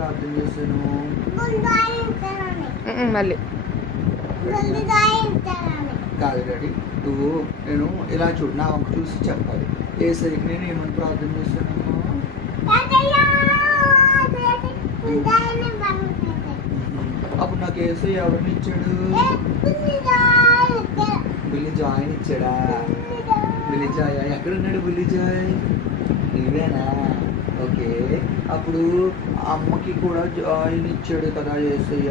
ప్రార్థన చేశాను? మళ్ళీ కాదు డాడీ, నువ్వు నేను ఇలా చూడు, నా వంక చూసి చెప్పాలి. యేసయ్యకి నేను ఏమని ప్రార్థన చేశాను? అప్పుడు నాకు యేసయ్య ఎవరిని ఇచ్చాడు? బిల్లి జాయిన్ ఇచ్చాడా? బిల్లి జాయ్ ఎక్కడున్నాడు? బిల్లి జాయ్ నీవేనా? ఓకే, అప్పుడు అమ్మకి కూడా జాయిన్ ఇచ్చాడు కదా యేసయ్య.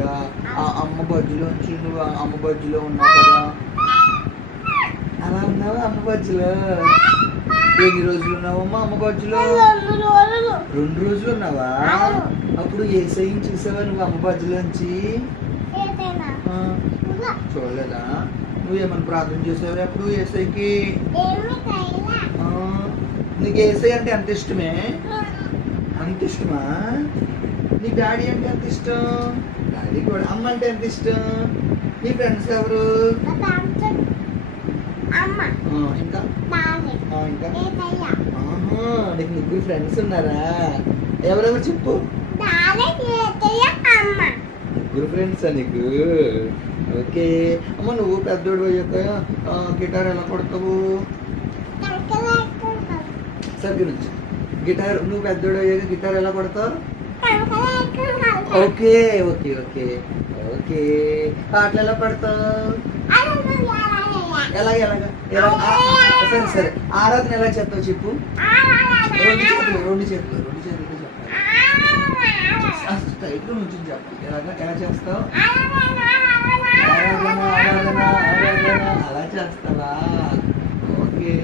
ఆ అమ్మ బజ్జులోంచి నువ్వు అమ్మ బజ్జులో ఉన్నావు కదా. అలా ఉన్నావా అమ్మ బజ్జులో? ఎన్ని రోజులు ఉన్నావమ్మా అమ్మ బజ్జులో? 2 రోజులు ఉన్నావా? అప్పుడు యేసయ్యని చూసావా నువ్వు అమ్మ బజ్జులోంచి? చూడలేదా? నువ్వేమని ప్రార్థన చేసావు అప్పుడు యేసయ్యకి? నీకు యేసయ్య అంటే అంత ఇష్టమే? అంత ఇష్టమా? నీ డాడీ అంటే ఎంత ఇష్టం? డాడీ కూడా. అమ్మ అంటే ఎంత ఇష్టం? నీ ఫ్రెండ్స్ ఎవరు? ఇంకా ఇంకా నీకు 3 ఫ్రెండ్స్ ఉన్నారా? ఎవరెవరు చెప్పు? 3 ఫ్రెండ్సా నీకు? ఓకే అమ్మ, నువ్వు పెద్దోడు అయ్యాక గిటార్ ఎలా కొడతావు? సరిగ్గా నుంచి గిటార్, నువ్వు పెద్దోడు అయ్యాక గిటార్ ఎలా కొడతావు? Okay okay okay okay. పాటలు ఎలా పడతావు? ఎలాగ సరే సరే. ఆరాధన ఎలా చేస్తావు చెప్పు? 2 చేతులు చెప్పాలి. స్ట్రైట్గా నుంచి చెప్పాలి. ఎలా చేస్తావు? ఆరాధన ఆరాధన ఆరాధన అలా చేస్తావా? ఓకే.